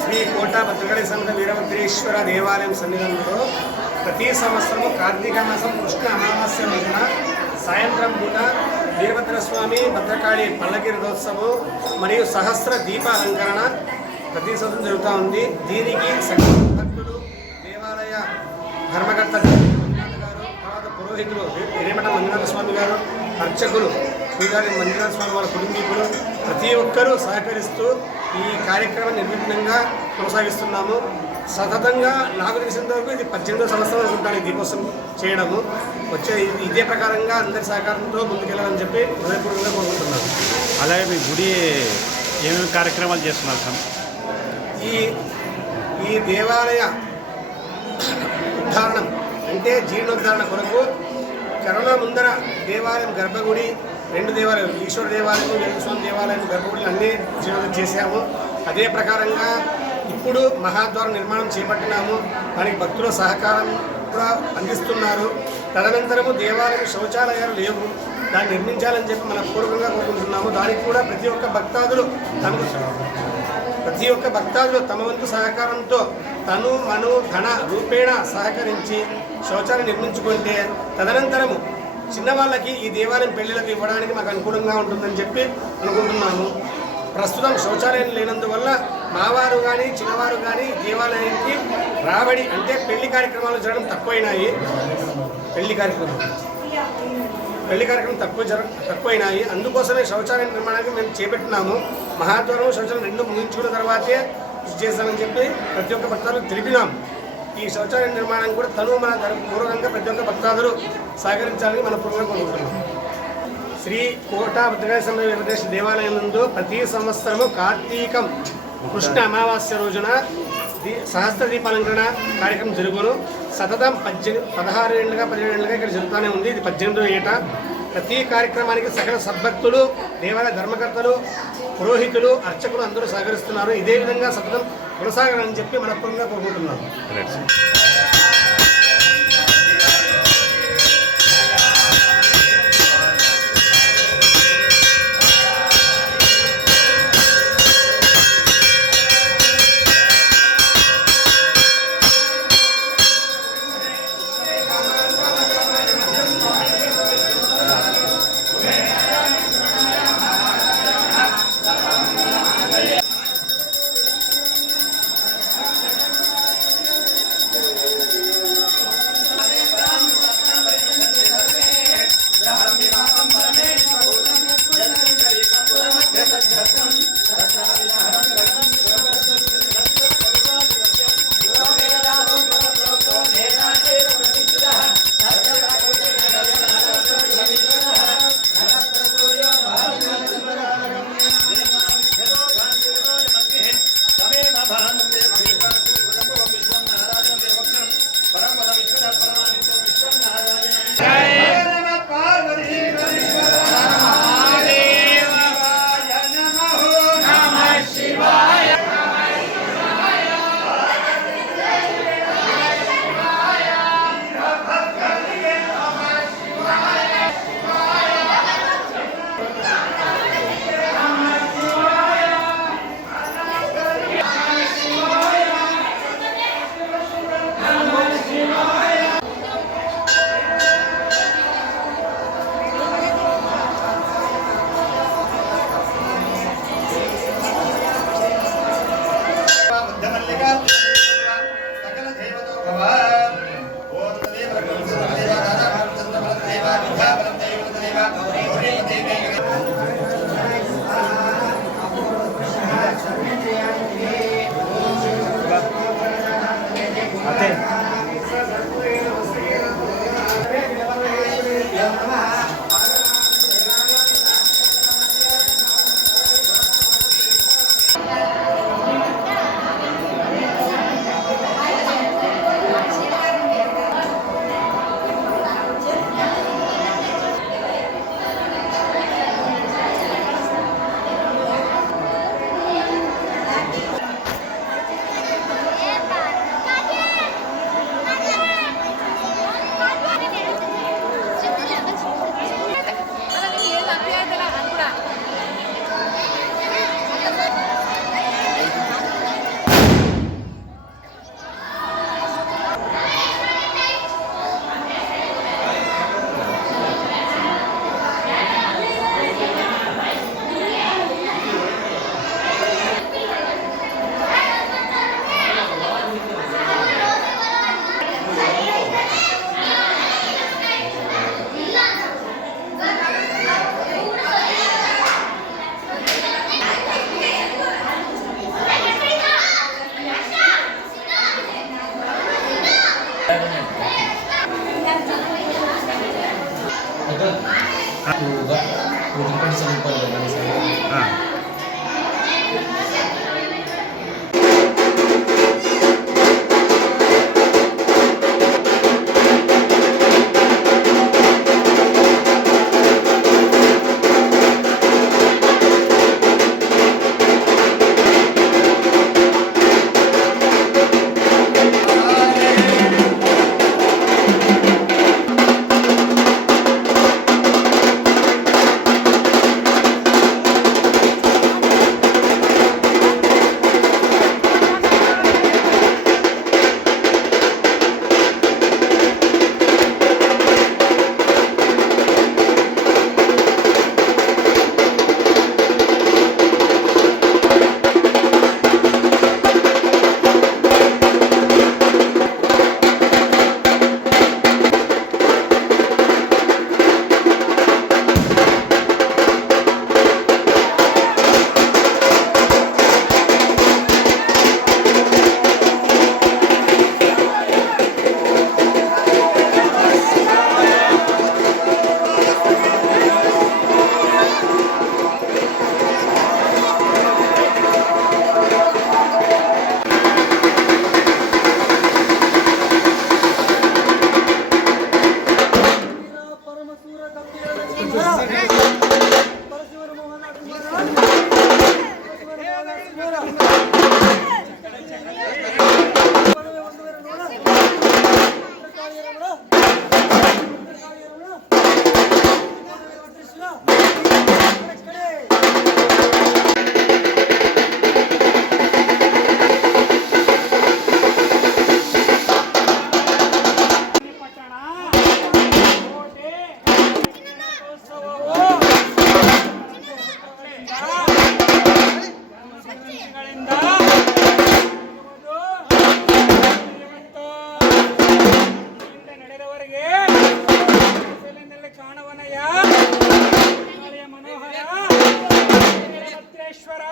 Shri quota Bhadrakali సమేత వీరభద్రేశ్వర దేవాలయం సన్నిధానంలో ప్రతి సంవత్సరము కార్తీక మాసం కృష్ణ అమావాస్య రోజున సాయంత్రం పూట వీరభద్రస్వామి భద్రకాళి పల్లకి రథోత్సవం మరియు సహస్ర దీపాలంకరణ ప్రతి సంవత్సరం జరుగుతూ ఉంది. దీనికి సకల భక్తులు, దేవాలయ ధర్మకర్త గారు, తర్వాత పురోహితులు హిరేమఠ మంజునాథ స్వామి గారు, అర్చకులు పూజారి మంజునాథ స్వామి వాళ్ళ కుటుంబీకులు ప్రతి ఒక్కరూ సహకరిస్తూ ఈ కార్యక్రమం నిర్విఘ్నంగా కొనసాగిస్తున్నాము. సతతంగా నాకు తెలిసినంత వరకు ఇది 18వ సంవత్సరం అనుకుంటాను దీనికోసం చేయడము. వచ్చే ఇదే ప్రకారంగా అందరి సహకారంతో ముందుకెళ్ళాలని చెప్పి హృదయపూర్వకంగా కోరుకుంటున్నాను. అలాగే మీ గుడి ఏమేమి కార్యక్రమాలు చేస్తున్నారు సార్? ఈ దేవాలయ ఉద్ధారణం అంటే జీర్ణోద్ధారణ కొరకు కరోనా ముందర దేవాలయం గర్భగుడి, 2 దేవాలయాలు, ఈశ్వర దేవాలయం, వెంకటస్వామి దేవాలయం గర్భగుడిని అన్నీ జీర్ణోద్ధరణ చేశాము. అదే ప్రకారంగా ఇప్పుడు మహాద్వారం నిర్మాణం చేపట్టినాము. దానికి భక్తుల సహకారం కూడా అందిస్తున్నారు. తదనంతరము దేవాలయం శౌచాలయాలు లేవు, దాన్ని నిర్మించాలని చెప్పి మన పూర్వకంగా కోరుకుంటున్నాము. దానికి కూడా ప్రతి ఒక్క భక్తాదులు తమ వంతు సహకారంతో తను మను ధన రూపేణ సహకరించి శౌచాలయం నిర్మించుకుంటే తదనంతరము చిన్నవాళ్ళకి ఈ దేవాలయం పెళ్లిలకు ఇవ్వడానికి మాకు అనుకూలంగా ఉంటుందని చెప్పి అనుకుంటున్నాము. ప్రస్తుతం శౌచాలయం లేనందువల్ల మావారు కానీ చిన్నవారు కానీ దేవాలయానికి రాబడి అంటే పెళ్లి కార్యక్రమాలు జరగడం తక్కువైనాయి. పెళ్లి కార్యక్రమం తక్కువైనాయి. అందుకోసమే శౌచాలయ నిర్మాణానికి మేము చేపట్టినాము. మహాద్వారం శౌచాలయం 2 ముగించుకున్న తర్వాతే చేస్తామని చెప్పి ప్రతి ఒక్క భక్తాదులు తెలిపినాము. ఈ శౌచాలయ నిర్మాణం కూడా తను మన పూర్వకంగా ప్రతి ఒక్క భక్తాదులు సహకరించాలని మన పూర్వకంగా కోరుకుంటున్నాం. శ్రీ కోటా భద్రకాళి సమేత వీరభద్రేశ్వర దేవాలయం నందు ప్రతి సంవత్సరము కార్తీకం కృష్ణ అమావాస్య రోజున సహస్ర దీపాలంకరణ కార్యక్రమం జరుగును. సతతం 16 ఏళ్ళుగా 17 ఏళ్ళుగా ఇక్కడ జరుగుతూనే ఉంది. ఇది 18వ ఏట. ప్రతి కార్యక్రమానికి సకల సద్భక్తులు, దేవాలయ ధర్మకర్తలు, పురోహితులు, అర్చకులు అందరూ సహకరిస్తున్నారు. ఇదే విధంగా సతతం కొనసాగాలని చెప్పి మనపూర్వకంగా కోరుకుంటున్నాను. ಹಾಂ ಕಾಣವನಯ್ಯ ಮನೋಹರ ವೀರಭದ್ರೇಶ್ವರ